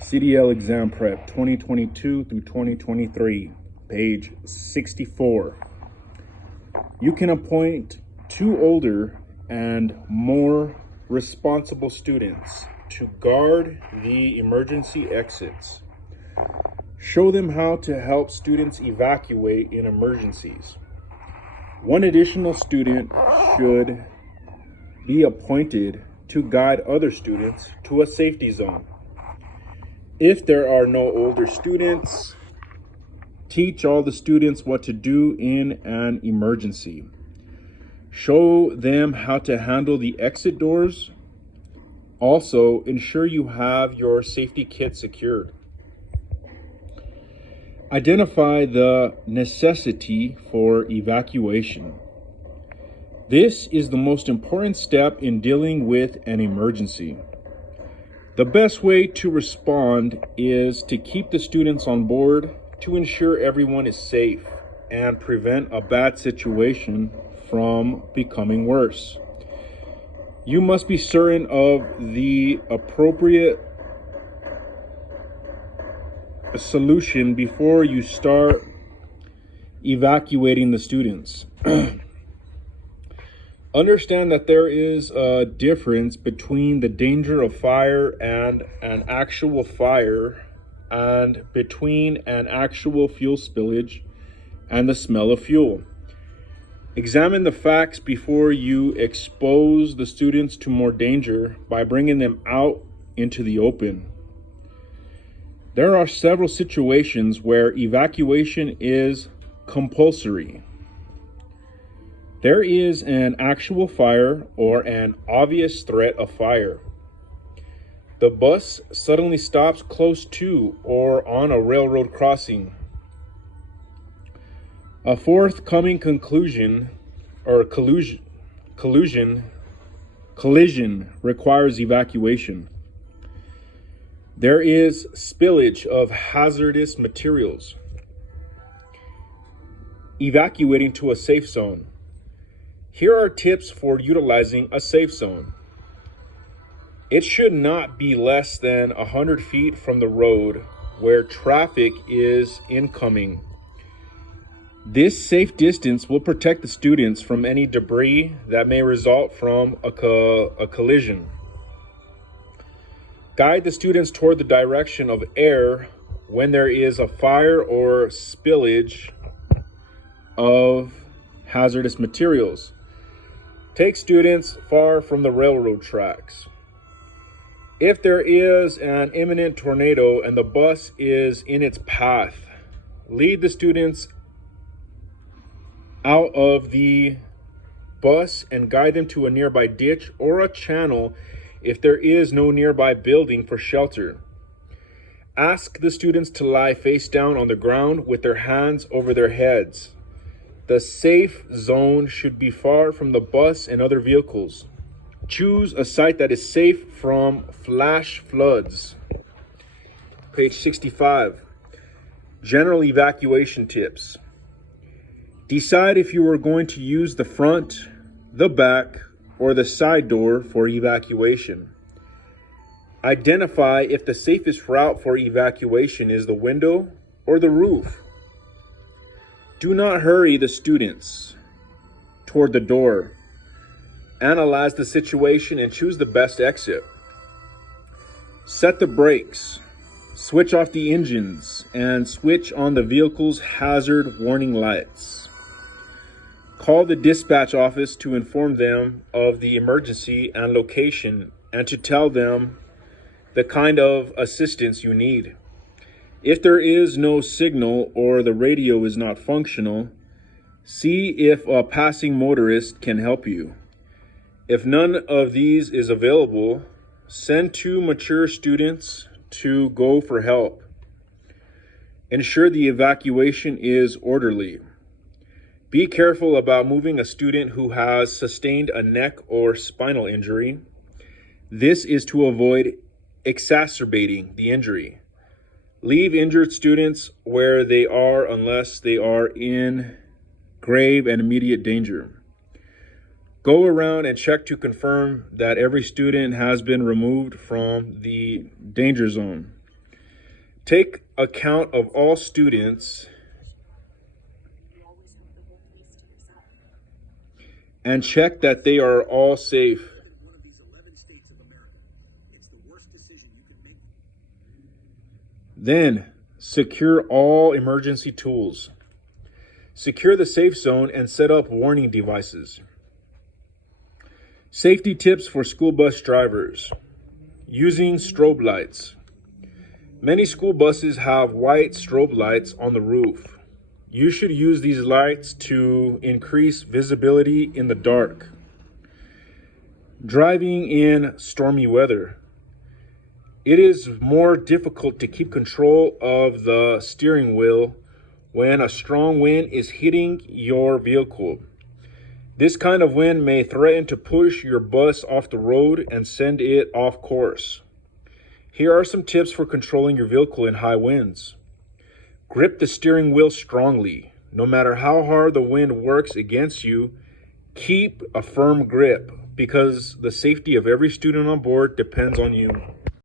CDL Exam Prep 2022 through 2023, page 64. You can appoint two older and more responsible students to guard the emergency exits. Show them how to help students evacuate in emergencies. One additional student should be appointed to guide other students to a safety zone. If there are no older students, teach all the students what to do in an emergency. Show them how to handle the exit doors. Also, ensure you have your safety kit secured. Identify the necessity for evacuation. This is the most important step in dealing with an emergency. The best way to respond is to keep the students on board to ensure everyone is safe and prevent a bad situation from becoming worse. You must be certain of the appropriate solution before you start evacuating the students. Understand that there is a difference between the danger of fire and an actual fire, and between an actual fuel spillage and the smell of fuel. Examine the facts before you expose the students to more danger by bringing them out into the open. There are several situations where evacuation is compulsory. There is an actual fire or an obvious threat of fire. The bus suddenly stops close to or on a railroad crossing. A forthcoming collision requires evacuation. There is spillage of hazardous materials. Evacuating to a safe zone. Here are tips for utilizing a safe zone. It should not be less than 100 feet from the road where traffic is incoming. This safe distance will protect the students from any debris that may result from a collision. Guide the students toward the direction of air when there is a fire or spillage of hazardous materials. Take students far from the railroad tracks. If there is an imminent tornado and the bus is in its path, lead the students out of the bus and guide them to a nearby ditch or a channel if there is no nearby building for shelter. Ask the students to lie face down on the ground with their hands over their heads. The safe zone should be far from the bus and other vehicles. Choose a site that is safe from flash floods. Page 65. General evacuation tips. Decide if you are going to use the front, the back, or the side door for evacuation. Identify if the safest route for evacuation is the window or the roof. Do not hurry the students toward the door. Analyze the situation and choose the best exit. Set the brakes, switch off the engines, and switch on the vehicle's hazard warning lights. Call the dispatch office to inform them of the emergency and location and to tell them the kind of assistance you need. If there is no signal or the radio is not functional, see if a passing motorist can help you. If none of these is available, send two mature students to go for help. Ensure the evacuation is orderly. Be careful about moving a student who has sustained a neck or spinal injury. This is to avoid exacerbating the injury. Leave injured students where they are unless they are in grave and immediate danger. Go around and check to confirm that every student has been removed from the danger zone. Take account of all students and check that they are all safe. Then, secure all emergency tools. Secure the safe zone and set up warning devices. Safety tips for school bus drivers. Using strobe lights. Many school buses have white strobe lights on the roof. You should use these lights to increase visibility in the dark. Driving in stormy weather. It is more difficult to keep control of the steering wheel when a strong wind is hitting your vehicle. This kind of wind may threaten to push your bus off the road and send it off course. Here are some tips for controlling your vehicle in high winds. Grip the steering wheel strongly. No matter how hard the wind works against you, keep a firm grip because the safety of every student on board depends on you.